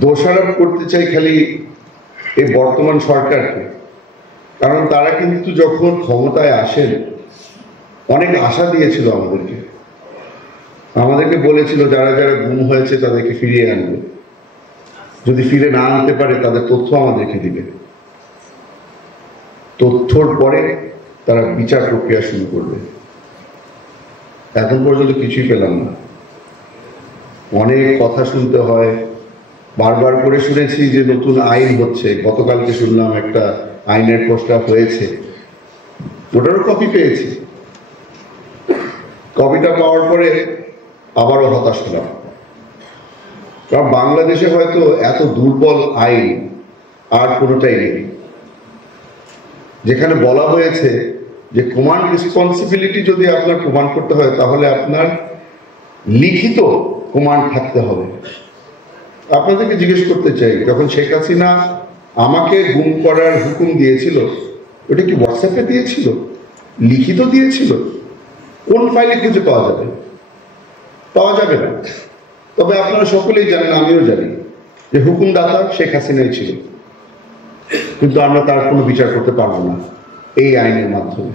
দোষারোপ করতে চাই খালি এই বর্তমান সরকারকে, কারণ তারা কিন্তু যখন ক্ষমতায় আসেন অনেক আশা দিয়েছিল আমাদেরকে বলেছিল যারা যারা গুম হয়েছে তাদেরকে ফিরিয়ে আনবে, যদি ফিরে না আনতে পারে তাদের তথ্য আমাদেরকে দিবে, তথ্যর পরে তারা বিচার প্রক্রিয়া শুরু করবে। এখন পর্যন্ত কিছুই পেলাম না, অনেক কথা শুনতে হয়, বারবার করে শুনেছি যে নতুন আইন হচ্ছে, গতকালকে শুনলাম একটা আইনের প্রস্তাব হয়েছে, ওটারও কপি পেয়েছি, কপিটা পাওয়ার পরে আবারও হতাশ হলাম। কারণ বাংলাদেশে হয়তো এত দুর্বল আইন আর কোনোটাই নেই, যেখানে বলা হয়েছে যে কমান্ড রেসপন্সিবিলিটি যদি আপনার প্রমাণ করতে হয় তাহলে আপনার লিখিত কমান্ড থাকতে হবে। আপনাদেরকে জিজ্ঞেস করতে চাই, যখন শেখ হাসিনা আমাকে গুম করার হুকুম দিয়েছিল ওটা কি হোয়াটসঅ্যাপে দিয়েছিল, লিখিত দিয়েছিল? কোন ফাইলে খুঁজে পাওয়া যাবে? পাওয়া যাবে না। তবে আপনারা সকলেই জানেন, আমিও জানি যে হুকুমদাতা শেখ হাসিনাই ছিল, কিন্তু আমরা তার কোনো বিচার করতে পারবো না এই আইনের মাধ্যমে।